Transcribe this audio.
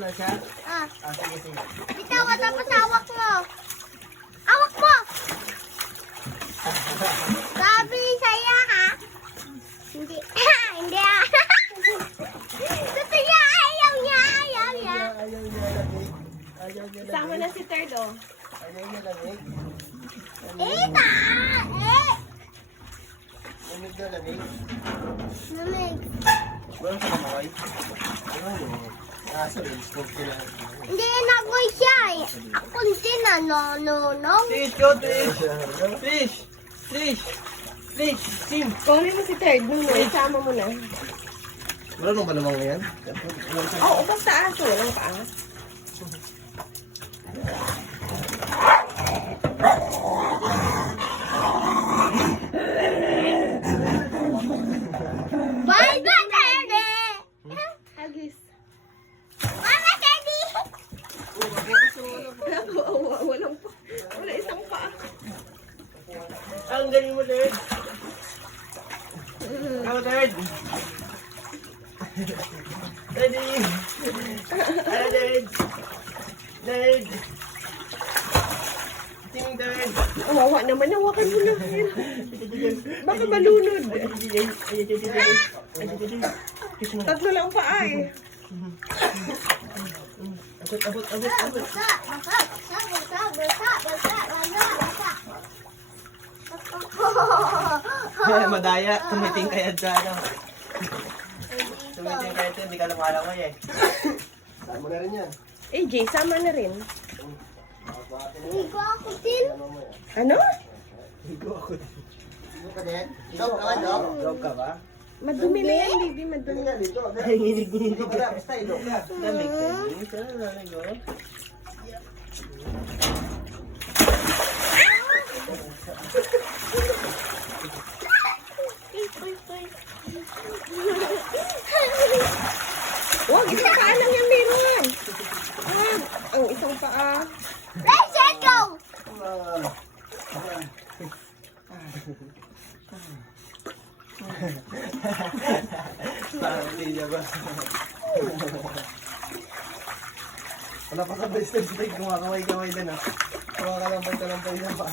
na siya? Ah. Sige, sige. Bitaw ka tapos hawak mo. Hawak mo! Sabi sa'yo ha? Hindi. Hindi ah. Gusto niya. Ayaw niya. Ayaw niya. Ayaw niya lamig. Ayaw niya lamig. Sama na si Third, oh. Ayaw niya lamig. Ita! Eh! Lamig na lamig. Lamig. Wala ka namakay. Ano? Nasa rin. Smoke ko na. Hindi nagoy siya eh. Ako hindi na. No. Fish, go fish! Fish! Fish! Fish! Sim! Kunin mo si Third, Nuno. Isama mo na. Wala nung malamang ngayon? Oo, basta aso. Walang paa. Bye, Daddy! Hagis. Mama, Daddy! Walang pa. Wala isang paa. Ang galing mo, Dad! Ano, Dad? Daddy! Ano, Dad? Dad! Ting, Dad! Kawawa naman. Hawakan mo na. Baka malunod. Tatlo lang paa eh. Abot. Basa. Madaya, tumiting kaya dyan. Tumiting kaya dyan, hindi ka lumalangoy eh. Sama na rin yan. Eh, Jay, sama na rin. Ligo ako din. Ano? Higo ako. Higo ka din? Dog ka ba, dog? Dog ka ba? Madumi na yan, baby. Madumi. Ay, nginig. Basta, ilog ka. Damig ka. Saan na naligo? Wag, isang paa lang yan meron. Wag, ang isang paa. Let's go! Parang hindi niya ba? Wala pa sa best steak, kumakaway-kaway din ah. Kumakalampay-kalampay na pa.